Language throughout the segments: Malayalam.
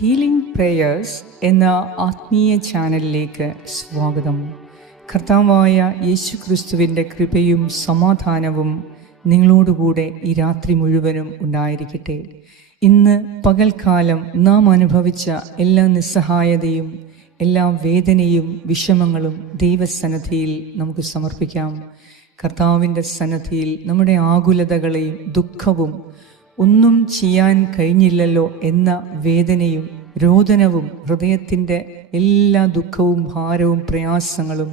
ഹീലിംഗ് പ്രേയേഴ്സ് എന്ന ആത്മീയ ചാനലിലേക്ക് സ്വാഗതം. കർത്താവായ യേശു ക്രിസ്തുവിന്റെ കൃപയും സമാധാനവും നിങ്ങളോടുകൂടെ ഈ രാത്രി മുഴുവനും ഉണ്ടായിരിക്കട്ടെ. ഇന്ന് പകൽക്കാലം നാം അനുഭവിച്ച എല്ലാ നിസ്സഹായതയും എല്ലാ വേദനയും വിഷമങ്ങളും ദൈവസന്നദ്ധിയിൽ നമുക്ക് സമർപ്പിക്കാം. കർത്താവിന്റെ സന്നദ്ധിയിൽ നമ്മുടെ ആകുലതകളെയും ദുഃഖവും ഒന്നും ചെയ്യാൻ കഴിഞ്ഞില്ലല്ലോ എന്ന വേദനയും രോദനവും ഹൃദയത്തിന്റെ എല്ലാ ദുഃഖവും ഭാരവും പ്രയാസങ്ങളും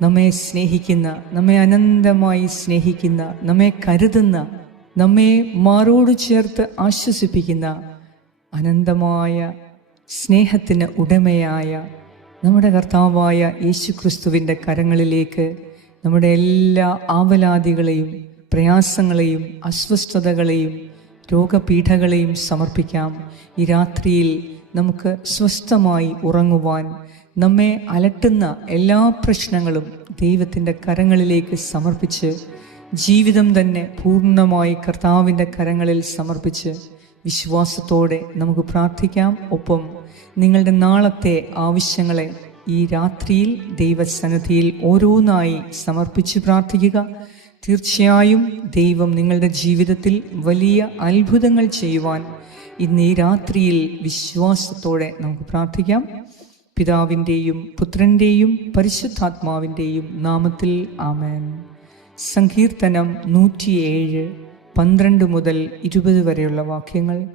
നമ്മെ സ്നേഹിക്കുന്ന നമ്മെ അനന്തമായി സ്നേഹിക്കുന്ന നമ്മെ കരുതുന്ന നമ്മെ മാറോട് ചേർത്ത് ആശ്വസിപ്പിക്കുന്ന അനന്തമായ സ്നേഹത്തിന് ഉടമയായ നമ്മുടെ കർത്താവായ യേശുക്രിസ്തുവിന്റെ കരങ്ങളിലേക്ക് നമ്മുടെ എല്ലാ ആവലാദികളെയും പ്രയാസങ്ങളെയും അസ്വസ്ഥതകളെയും രോഗപീഠകളെയും സമർപ്പിക്കാം. ഈ രാത്രിയിൽ നമുക്ക് സ്വസ്ഥമായി ഉറങ്ങുവാൻ നമ്മെ അലട്ടുന്ന എല്ലാ പ്രശ്നങ്ങളും ദൈവത്തിന്റെ കരങ്ങളിലേക്ക് സമർപ്പിച്ച് ജീവിതം തന്നെ പൂർണമായി കർത്താവിന്റെ കരങ്ങളിൽ സമർപ്പിച്ച് വിശ്വാസത്തോടെ നമുക്ക് പ്രാർത്ഥിക്കാം. ഒപ്പം നിങ്ങളുടെ നാളത്തെ ആവശ്യങ്ങളെ ഈ രാത്രിയിൽ ദൈവസന്നിധിയിൽ ഓരോന്നായി സമർപ്പിച്ച് പ്രാർത്ഥിക്കുക. തീർച്ചയായും ദൈവം നിങ്ങളുടെ ജീവിതത്തിൽ വലിയ അത്ഭുതങ്ങൾ ചെയ്യുവാൻ ഇന്ന് ഈ രാത്രിയിൽ വിശ്വാസത്തോടെ നമുക്ക് പ്രാർത്ഥിക്കാം. പിതാവിന്റെയും പുത്രന്റെയും പരിശുദ്ധാത്മാവിന്റെയും നാമത്തിൽ ആമേൻ. സങ്കീർത്തനം നൂറ്റിയേഴ് പന്ത്രണ്ട് മുതൽ ഇരുപത് വരെയുള്ള വാക്യങ്ങൾ.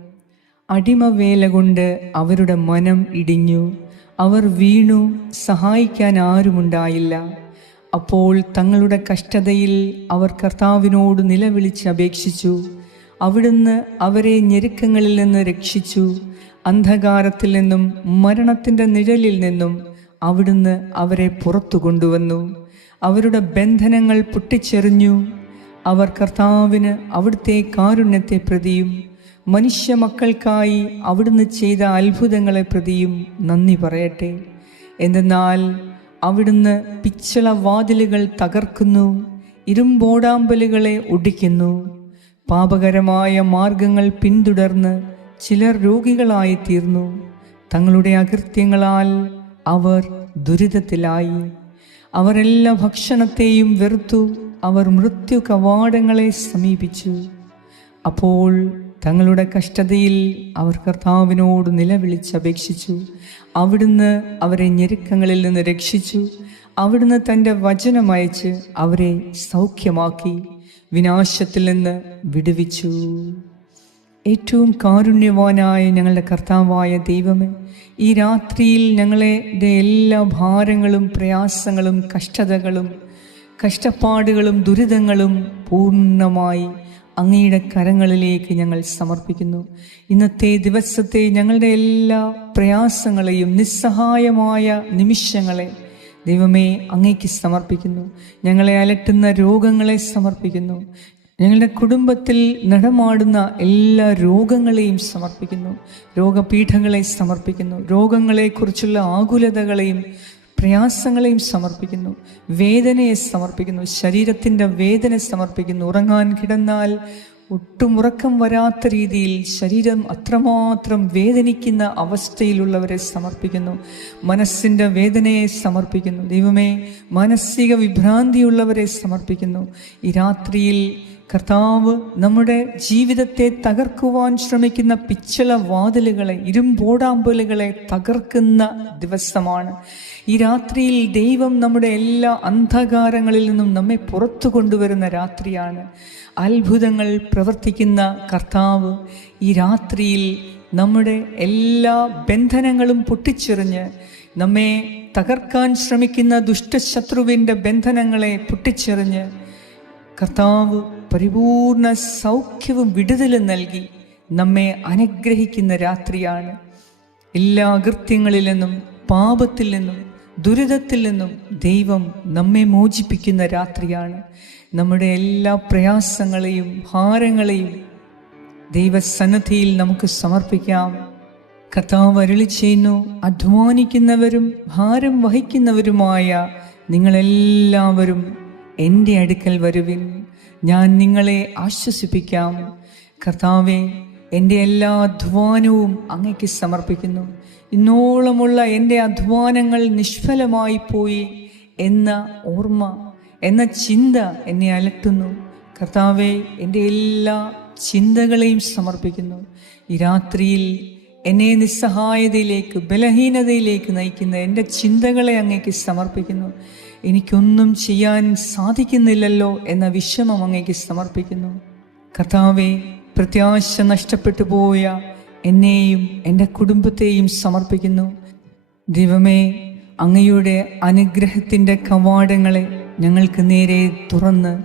അടിമവേല കൊണ്ട് അവരുടെ മനം ഇടിഞ്ഞു. അവർ വീണു സഹായിക്കാൻ ആരുമുണ്ടായില്ല. അപ്പോൾ തങ്ങളുടെ കഷ്ടതയിൽ അവർ കർത്താവിനോട് നിലവിളിച്ച് അപേക്ഷിച്ചു. അവിടുന്ന് അവരെ ഞെരുക്കങ്ങളിൽ നിന്ന് രക്ഷിച്ചു. അന്ധകാരത്തിൽ നിന്നും മരണത്തിന്റെ നിഴലിൽ നിന്നും അവിടുന്ന് അവരെ പുറത്തു കൊണ്ടുവന്നു. അവരുടെ ബന്ധനങ്ങൾ പൊട്ടിച്ചെറിഞ്ഞു. അവർ കർത്താവിന് അവിടുത്തെ കാരുണ്യത്തെ പ്രതിയും മനുഷ്യ മക്കൾക്കായി അവിടുന്ന് ചെയ്ത അത്ഭുതങ്ങളെ പ്രതിയും നന്ദി പറയട്ടെ. എന്തെന്നാൽ അവിടുന്ന് പിച്ചള വാതിലുകൾ തകർക്കുന്നു ഇരുമ്പോടാമ്പലുകളെ ഒടിക്കുന്നു. പാപകരമായ മാർഗങ്ങൾ പിന്തുടർന്ന് ചിലർ രോഗികളായി തീർന്നു. തങ്ങളുടെ അകൃത്യങ്ങളാൽ അവർ ദുരിതത്തിലായി. അവരെല്ലാ ഭക്ഷണത്തെയും വെറുത്തു അവർ മൃത്യു കവാടങ്ങളെ സമീപിച്ചു. അപ്പോൾ തങ്ങളുടെ കഷ്ടതയിൽ അവർ കർത്താവിനോട് നിലവിളിച്ചപേക്ഷിച്ചു അവിടുന്ന് അവരെ ഞെരുക്കങ്ങളിൽ നിന്ന് രക്ഷിച്ചു. അവിടുന്ന് തന്റെ വചനമയച്ച് അവരെ സൗഖ്യമാക്കി. വിനാശത്തിൽ നിന്ന് വിടുവിച്ചു. ഏറ്റവും കാരുണ്യവാനായ ഞങ്ങളുടെ കർത്താവായ ദൈവമേ ഈ രാത്രിയിൽ ഞങ്ങളെ എല്ലാ ഭാരങ്ങളും പ്രയാസങ്ങളും കഷ്ടതകളും കഷ്ടപ്പാടുകളും ദുരിതങ്ങളും പൂർണമായി അങ്ങയുടെ കരങ്ങളിലേക്ക് ഞങ്ങൾ സമർപ്പിക്കുന്നു. ഇന്നത്തെ ദിവസത്തെ ഞങ്ങളുടെ എല്ലാ പ്രയാസങ്ങളെയും നിസ്സഹായമായ നിമിഷങ്ങളെ ദൈവമേ അങ്ങേക്ക് സമർപ്പിക്കുന്നു. ഞങ്ങളെ അലട്ടുന്ന രോഗങ്ങളെ സമർപ്പിക്കുന്നു. ഞങ്ങളുടെ കുടുംബത്തിൽ നടമാടുന്ന എല്ലാ രോഗങ്ങളെയും സമർപ്പിക്കുന്നു. രോഗപീഠങ്ങളെ സമർപ്പിക്കുന്നു. രോഗങ്ങളെക്കുറിച്ചുള്ള ആകുലതകളെയും പ്രയാസങ്ങളെയും സമർപ്പിക്കുന്നു വേദനയെ സമർപ്പിക്കുന്നു ശരീരത്തിന്റെ വേദന സമർപ്പിക്കുന്നു. ഉറങ്ങാൻ കിടന്നാൽ ഒട്ടും ഉറക്കം വരാത്ത രീതിയിൽ ശരീരം അത്രമാത്രം വേദനിക്കുന്ന അവസ്ഥയിലുള്ളവരെ സമർപ്പിക്കുന്നു. മനസ്സിന്റെ വേദനയെ സമർപ്പിക്കുന്നു. ദൈവമേ മാനസിക വിഭ്രാന്തിയുള്ളവരെ സമർപ്പിക്കുന്നു. ഈ രാത്രിയിൽ കർത്താവ് നമ്മുടെ ജീവിതത്തെ തകർക്കുവാൻ ശ്രമിക്കുന്ന പിച്ചള വാതിലുകളെ ഇരുമ്പോടാമ്പലുകളെ തകർക്കുന്ന ദിവസമാണ്. ഈ രാത്രിയിൽ ദൈവം നമ്മുടെ എല്ലാ അന്ധകാരങ്ങളിൽ നിന്നും നമ്മെ പുറത്തു കൊണ്ടുവരുന്ന രാത്രിയാണ്. അത്ഭുതങ്ങൾ പ്രവർത്തിക്കുന്ന കർത്താവ് ഈ രാത്രിയിൽ നമ്മുടെ എല്ലാ ബന്ധനങ്ങളും പൊട്ടിച്ചെറിഞ്ഞ് നമ്മെ തകർക്കാൻ ശ്രമിക്കുന്ന ദുഷ്ടശത്രുവിന്റെ ബന്ധനങ്ങളെ പൊട്ടിച്ചെറിഞ്ഞ് കർത്താവ് പരിപൂർണ സൗഖ്യവും വിടുതലും നൽകി നമ്മെ അനുഗ്രഹിക്കുന്ന രാത്രിയാണ്. എല്ലാ അകൃത്യങ്ങളിൽ നിന്നും പാപത്തിൽ നിന്നും ദുരിതത്തിൽ നിന്നും ദൈവം നമ്മെ മോചിപ്പിക്കുന്ന രാത്രിയാണ്. നമ്മുടെ എല്ലാ പ്രയാസങ്ങളെയും ഭാരങ്ങളെയും ദൈവസന്നദ്ധിയിൽ നമുക്ക് സമർപ്പിക്കാം. കർത്താവ് അരുളി ചെയ്യുന്നു അധ്വാനിക്കുന്നവരും ഭാരം വഹിക്കുന്നവരുമായ നിങ്ങളെല്ലാവരും എന്റെ അടുക്കൽ വരുവിൻ. ഞാൻ നിങ്ങളെ ആശ്വസിപ്പിക്കാം. കർത്താവെ എന്റെ എല്ലാ അധ്വാനവും അങ്ങയ്ക്ക് സമർപ്പിക്കുന്നു. ഇന്നോളമുള്ള എന്റെ അധ്വാനങ്ങൾ നിഷ്ഫലമായി പോയി എന്ന ഓർമ്മ എന്ന ചിന്ത എന്നെ അലട്ടുന്നു. കർത്താവെ എന്റെ എല്ലാ ചിന്തകളെയും സമർപ്പിക്കുന്നു. ഈ രാത്രിയിൽ എന്നെ നിസ്സഹായതയിലേക്ക് ബലഹീനതയിലേക്ക് നയിക്കുന്ന എന്റെ ചിന്തകളെ അങ്ങേക്ക് സമർപ്പിക്കുന്നു. എനിക്കൊന്നും ചെയ്യാൻ സാധിക്കുന്നില്ലല്ലോ എന്ന വിഷമം അങ്ങേക്ക് സമർപ്പിക്കുന്നു. കർത്താവെ പ്രത്യാശ നഷ്ടപ്പെട്ടു പോയ എന്നെയും എന്റെ കുടുംബത്തെയും സമർപ്പിക്കുന്നു. ദൈവമേ അങ്ങയുടെ അനുഗ്രഹത്തിന്റെ കവാടങ്ങളെ ഞങ്ങൾക്ക് നേരെ തുറന്ന്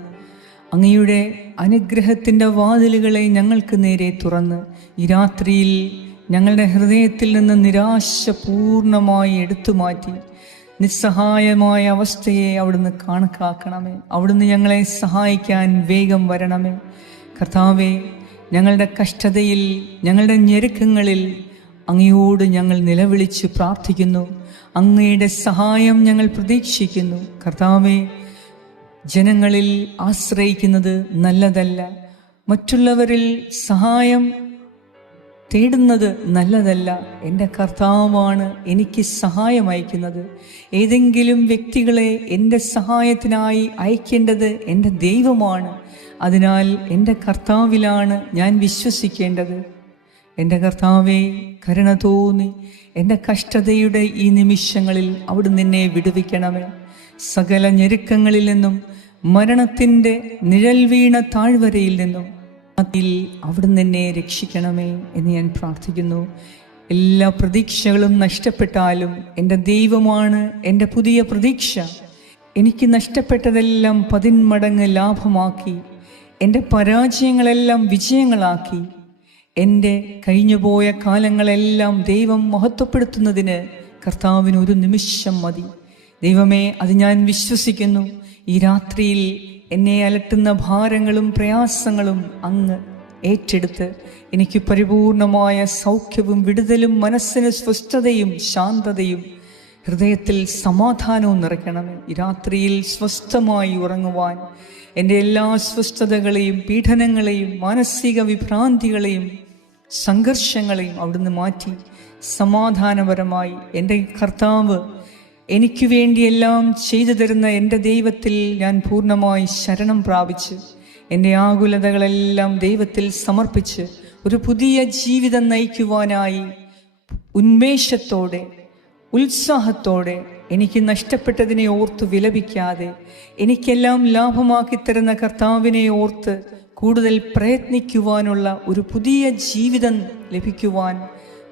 അങ്ങയുടെ അനുഗ്രഹത്തിന്റെ വാതിലുകളെ ഞങ്ങൾക്ക് നേരെ തുറന്ന് ഈ രാത്രിയിൽ ഞങ്ങളുടെ ഹൃദയത്തിൽ നിന്ന് നിരാശ പൂർണമായി എടുത്തു മാറ്റി നിസ്സഹായമായ അവസ്ഥയെ അവിടുന്ന് കണക്കാക്കണമേ. അവിടുന്ന് ഞങ്ങളെ സഹായിക്കാൻ വേഗം വരണമേ. കർത്താവെ ഞങ്ങളുടെ കഷ്ടതയിൽ ഞങ്ങളുടെ ഞെരുക്കങ്ങളിൽ അങ്ങയോട് ഞങ്ങൾ നിലവിളിച്ച് പ്രാർത്ഥിക്കുന്നു. അങ്ങയുടെ സഹായം ഞങ്ങൾ പ്രതീക്ഷിക്കുന്നു. കർത്താവെ ജനങ്ങളിൽ ആശ്രയിക്കുന്നത് നല്ലതല്ല. മറ്റുള്ളവരിൽ സഹായം തേടുന്നത് നല്ലതല്ല. എന്റെ കർത്താവാണ് എനിക്ക് സഹായം അയക്കുന്നത്. ഏതെങ്കിലും വ്യക്തികളെ എന്റെ സഹായത്തിനായി അയക്കേണ്ടത് എന്റെ ദൈവമാണ്. അതിനാൽ എന്റെ കർത്താവിലാണ് ഞാൻ വിശ്വസിക്കേണ്ടത്. എന്റെ കർത്താവെ കരുണ തോന്നി. എന്റെ കഷ്ടതയുടെ ഈ നിമിഷങ്ങളിൽ അവിടുന്ന് നിന്നെ വിടുവിക്കണമേ. സകല ഞെരുക്കങ്ങളിൽ നിന്നും മരണത്തിന്റെ നിഴൽ വീണ താഴ്വരയിൽ നിന്നും അതിൽ അവിടുന്ന് എന്നെ രക്ഷിക്കണമേ എന്ന് ഞാൻ പ്രാർത്ഥിക്കുന്നു. എല്ലാ പ്രതീക്ഷകളും നഷ്ടപ്പെട്ടാലും എന്റെ ദൈവമാണ് എന്റെ പുതിയ പ്രതീക്ഷ. എനിക്ക് നഷ്ടപ്പെട്ടതെല്ലാം പതിന്മടങ്ങ് ലാഭമാക്കി എന്റെ പരാജയങ്ങളെല്ലാം വിജയങ്ങളാക്കി എന്റെ കഴിഞ്ഞുപോയ കാലങ്ങളെല്ലാം ദൈവം മഹത്വപ്പെടുത്തുന്നതിന് കർത്താവിന് ഒരു നിമിഷം മതി. ദൈവമേ അത് ഞാൻ വിശ്വസിക്കുന്നു. ഈ രാത്രിയിൽ എന്നെ അലട്ടുന്ന ഭാരങ്ങളും പ്രയാസങ്ങളും അങ്ങ് ഏറ്റെടുത്ത് എനിക്ക് പരിപൂർണമായ സൗഖ്യവും വിടുതലും മനസ്സിന് സ്വസ്ഥതയും ശാന്തതയും ഹൃദയത്തിൽ സമാധാനവും നിറയ്ക്കണമേ. രാത്രിയിൽ സ്വസ്ഥമായി ഉറങ്ങുവാൻ എന്റെ എല്ലാ സ്വസ്ഥതകളെയും പീഡനങ്ങളെയും മാനസിക വിഭ്രാന്തികളെയും സംഘർഷങ്ങളെയും അവിടുന്ന് മാറ്റി സമാധാനപരമായി എന്റെ കർത്താവ് എനിക്ക് വേണ്ടിയെല്ലാം ചെയ്തു തരുന്ന എന്റെ ദൈവത്തിൽ ഞാൻ പൂർണമായി ശരണം പ്രാപിച്ച് എന്റെ ആകുലതകളെല്ലാം ദൈവത്തിൽ സമർപ്പിച്ച് ഒരു പുതിയ ജീവിതം നയിക്കുവാനായി ഉന്മേഷത്തോടെ ഉത്സാഹത്തോടെ എനിക്ക് നഷ്ടപ്പെട്ടതിനെ ഓർത്ത് വിലപിക്കാതെ എനിക്കെല്ലാം ലാഭമാക്കി തരുന്ന കർത്താവിനെ ഓർത്ത് കൂടുതൽ പ്രയത്നിക്കുവാനുള്ള ഒരു പുതിയ ജീവിതം ലഭിക്കുവാൻ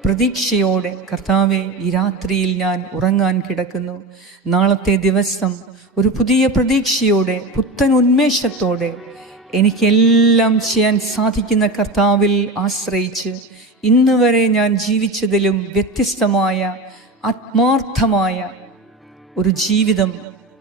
പ്രതീക്ഷയോടെ കർത്താവെ ഈ രാത്രിയിൽ ഞാൻ ഉറങ്ങാൻ കിടക്കുന്നു. നാളത്തെ ദിവസം ഒരു പുതിയ പ്രതീക്ഷയോടെ പുത്തൻ ഉന്മേഷത്തോടെ എനിക്കെല്ലാം ചെയ്യാൻ സാധിക്കുന്ന കർത്താവിൽ ആശ്രയിച്ച് ഇന്ന് വരെ ഞാൻ ജീവിച്ചതിലും വ്യത്യസ്തമായ ആത്മാർത്ഥമായ ഒരു ജീവിതം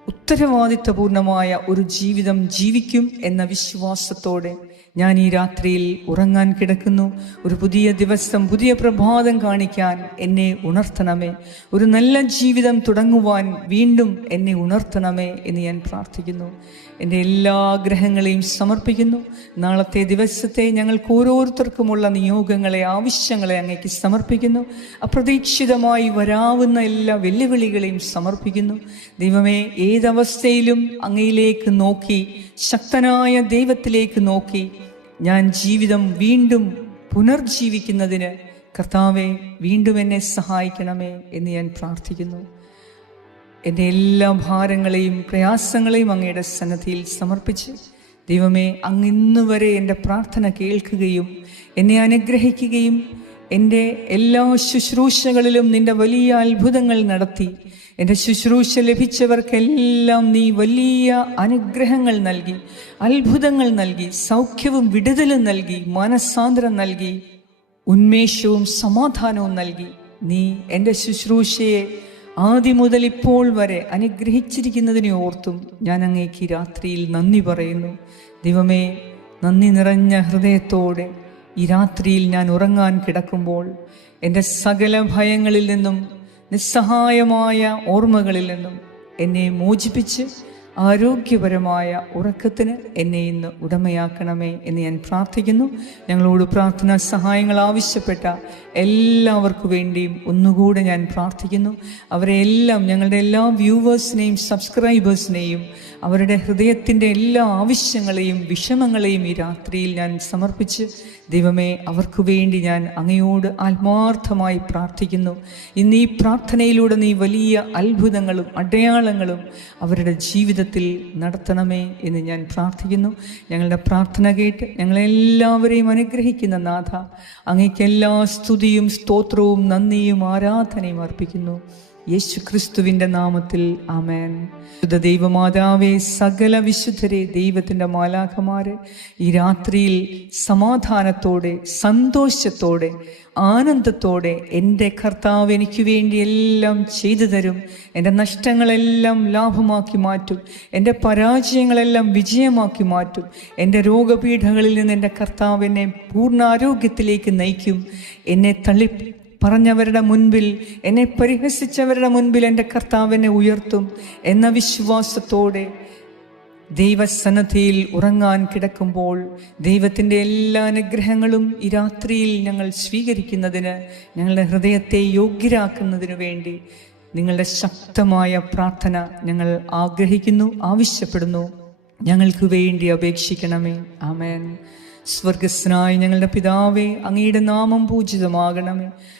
ഉത്തരവാദിത്വപൂർണമായ ഒരു ജീവിതം ജീവിക്കും എന്ന വിശ്വാസത്തോടെ ഞാൻ ഈ രാത്രിയിൽ ഉറങ്ങാൻ കിടക്കുന്നു. ഒരു പുതിയ ദിവസം പുതിയ പ്രഭാതം കാണിക്കാൻ എന്നെ ഉണർത്തണമേ. ഒരു നല്ല ജീവിതം തുടങ്ങുവാൻ വീണ്ടും എന്നെ ഉണർത്തണമേ എന്ന് ഞാൻ പ്രാർത്ഥിക്കുന്നു. എന്റെ എല്ലാ ആഗ്രഹങ്ങളെയും സമർപ്പിക്കുന്നു. നാളത്തെ ദിവസത്തെ ഞങ്ങൾക്ക് ഓരോരുത്തർക്കുമുള്ള നിയോഗങ്ങളെ ആവശ്യങ്ങളെ അങ്ങേക്ക് സമർപ്പിക്കുന്നു. അപ്രതീക്ഷിതമായി വരാവുന്ന എല്ലാ വെല്ലുവിളികളെയും സമർപ്പിക്കുന്നു. ദൈവമേ ഏതവസ്ഥയിലും അങ്ങയിലേക്ക് നോക്കി ശക്തനായ ദൈവത്തിലേക്ക് നോക്കി ഞാൻ ജീവിതം വീണ്ടും പുനർജീവിക്കുന്നതിന് കർത്താവെ വീണ്ടും എന്നെ സഹായിക്കണമേ എന്ന് ഞാൻ പ്രാർത്ഥിക്കുന്നു. എന്റെ എല്ലാ ഭാരങ്ങളെയും പ്രയാസങ്ങളെയും അങ്ങയുടെ സന്നദ്ധിയിൽ സമർപ്പിച്ച് ദൈവമേ അങ്ങ് ഇന്ന് വരെ എന്റെ പ്രാർത്ഥന കേൾക്കുകയും എന്നെ അനുഗ്രഹിക്കുകയും എന്റെ എല്ലാ ശുശ്രൂഷകളിലും നിന്റെ വലിയ അത്ഭുതങ്ങൾ നടത്തി എന്റെ ശുശ്രൂഷ ലഭിച്ചവർക്കെല്ലാം നീ വലിയ അനുഗ്രഹങ്ങൾ നൽകി അത്ഭുതങ്ങൾ നൽകി സൗഖ്യവും വിടുതലും നൽകി മനസ്സാന്തരം നൽകി ഉന്മേഷവും സമാധാനവും നൽകി. നീ എന്റെ ശുശ്രൂഷയെ ആദ്യം മുതൽ ഇപ്പോൾ വരെ അനുഗ്രഹിച്ചിരിക്കുന്നതിനെ ഓർത്തും ഞാൻ അങ്ങേക്ക് രാത്രിയിൽ നന്ദി പറയുന്നു. ദൈവമേ നന്ദി നിറഞ്ഞ ഹൃദയത്തോടെ ഈ രാത്രിയിൽ ഞാൻ ഉറങ്ങാൻ കിടക്കുമ്പോൾ എന്റെ സകല ഭയങ്ങളിൽ നിന്നും നിസ്സഹായമായ ഓർമ്മകളിൽ നിന്നും എന്നെ മോചിപ്പിച്ച് ആരോഗ്യപരമായ ഉറക്കത്തിന് എന്നെ ഇന്ന് ഉടമയാക്കണമേ എന്ന് ഞാൻ പ്രാർത്ഥിക്കുന്നു. ഞങ്ങളോട് പ്രാർത്ഥനാ സഹായങ്ങൾ ആവശ്യപ്പെട്ട എല്ലാവർക്കും വേണ്ടിയും ഒന്നുകൂടെ ഞാൻ പ്രാർത്ഥിക്കുന്നു. അവരെ എല്ലാം ഞങ്ങളുടെ എല്ലാ വ്യൂവേഴ്സിനെയും സബ്സ്ക്രൈബേഴ്സിനെയും അവരുടെ ഹൃദയത്തിന്റെ എല്ലാ ആവശ്യങ്ങളെയും വിഷമങ്ങളെയും ഈ രാത്രിയിൽ ഞാൻ സമർപ്പിച്ച് ദൈവമേ അവർക്ക് വേണ്ടി ഞാൻ അങ്ങയോട് ആത്മാർത്ഥമായി പ്രാർത്ഥിക്കുന്നു. ഇന്ന് ഈ പ്രാർത്ഥനയിലൂടെ നീ വലിയ അത്ഭുതങ്ങളും അടയാളങ്ങളും അവരുടെ ജീവിതത്തിൽ നടത്തണമേ എന്ന് ഞാൻ പ്രാർത്ഥിക്കുന്നു. ഞങ്ങളുടെ പ്രാർത്ഥന കേട്ട് ഞങ്ങളെല്ലാവരെയും അനുഗ്രഹിക്കുന്ന നാഥ അങ്ങയ്ക്ക് എല്ലാ സ്തുതിയും സ്തോത്രവും നന്ദിയും ആരാധനയും അർപ്പിക്കുന്നു. യേശു ക്രിസ്തുവിന്റെ നാമത്തിൽ ആമേൻ. ശുദ്ധ ദൈവമാതാവേ സകല വിശുദ്ധരെ ദൈവത്തിന്റെ മാലാഖമാരെ ഈ രാത്രിയിൽ സമാധാനത്തോടെ സന്തോഷത്തോടെ ആനന്ദത്തോടെ എന്റെ കർത്താവ് എനിക്ക് വേണ്ടി എല്ലാം ചെയ്തു തരും. എന്റെ നഷ്ടങ്ങളെല്ലാം ലാഭമാക്കി മാറ്റും. എന്റെ പരാജയങ്ങളെല്ലാം വിജയമാക്കി മാറ്റും. എന്റെ രോഗപീഠകളിൽ നിന്ന് എന്റെ കർത്താവ് എന്നെ പൂർണ ആരോഗ്യത്തിലേക്ക് നയിക്കും. എന്നെ തള്ളി പറഞ്ഞവരുടെ മുൻപിൽ എന്നെ പരിഹസിച്ചവരുടെ മുൻപിൽ എന്റെ കർത്താവിനെ ഉയർത്തും എന്ന വിശ്വാസത്തോടെ ദൈവസന്നദ്ധിയിൽ ഉറങ്ങാൻ കിടക്കുമ്പോൾ ദൈവത്തിന്റെ എല്ലാ അനുഗ്രഹങ്ങളും ഈ രാത്രിയിൽ ഞങ്ങൾ സ്വീകരിക്കുന്നതിന് ഞങ്ങളുടെ ഹൃദയത്തെ യോഗ്യരാക്കുന്നതിനു വേണ്ടി നിങ്ങളുടെ ശക്തമായ പ്രാർത്ഥന ഞങ്ങൾ ആഗ്രഹിക്കുന്നു ആവശ്യപ്പെടുന്നു. ഞങ്ങൾക്ക് വേണ്ടി അപേക്ഷിക്കണമേ. ആമേൻ. സ്വർഗസ്നായ ഞങ്ങളുടെ പിതാവേ അങ്ങയുടെ നാമം പൂജിതമാകണമേ.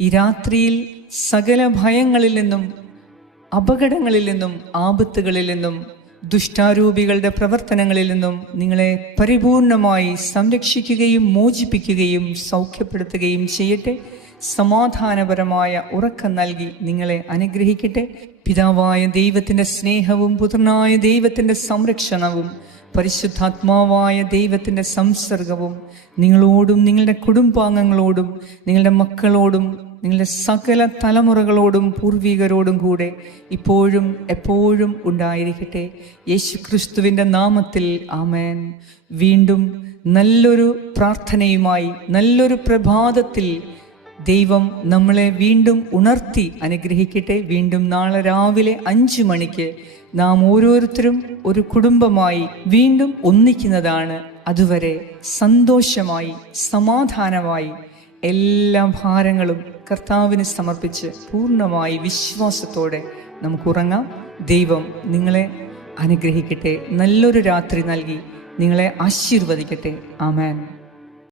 ഈ രാത്രിയിൽ സകല ഭയങ്ങളിൽ നിന്നും അപകടങ്ങളിൽ നിന്നും ആപത്തുകളിൽ നിന്നും ദുഷ്ടാരൂപികളുടെ പ്രവർത്തനങ്ങളിൽ നിന്നും നിങ്ങളെ പരിപൂർണമായി സംരക്ഷിക്കുകയും മോചിപ്പിക്കുകയും സൗഖ്യപ്പെടുത്തുകയും ചെയ്യട്ടെ. സമാധാനപരമായ ഉറക്കം നൽകി നിങ്ങളെ അനുഗ്രഹിക്കട്ടെ. പിതാവായ ദൈവത്തിന്റെ സ്നേഹവും പുത്രനായ ദൈവത്തിന്റെ സംരക്ഷണവും പരിശുദ്ധാത്മാവായ ദൈവത്തിന്റെ സംസർഗവും നിങ്ങളോടും നിങ്ങളുടെ കുടുംബാംഗങ്ങളോടും നിങ്ങളുടെ മക്കളോടും നിങ്ങളുടെ സകല തലമുറകളോടും പൂർവികരോടും കൂടെ ഇപ്പോഴും എപ്പോഴും ഉണ്ടായിരിക്കട്ടെ. യേശു ക്രിസ്തുവിന്റെ നാമത്തിൽ ആമേൻ. വീണ്ടും നല്ലൊരു പ്രാർത്ഥനയുമായി നല്ലൊരു പ്രഭാതത്തിൽ ദൈവം നമ്മളെ വീണ്ടും ഉണർത്തി അനുഗ്രഹിക്കട്ടെ. വീണ്ടും നാളെ രാവിലെ അഞ്ച് മണിക്ക് നാം ഓരോരുത്തരും ഒരു കുടുംബമായി വീണ്ടും ഒന്നിക്കുന്നതാണ്. അതുവരെ സന്തോഷമായി സമാധാനമായി എല്ലാ ഭാരങ്ങളും കർത്താവിന് സമർപ്പിച്ച് പൂർണമായി വിശ്വാസത്തോടെ നമുക്ക് ഉറങ്ങാം. ദൈവം നിങ്ങളെ അനുഗ്രഹിക്കട്ടെ. നല്ലൊരു രാത്രി നൽകി നിങ്ങളെ ആശീർവദിക്കട്ടെ. ആമേൻ.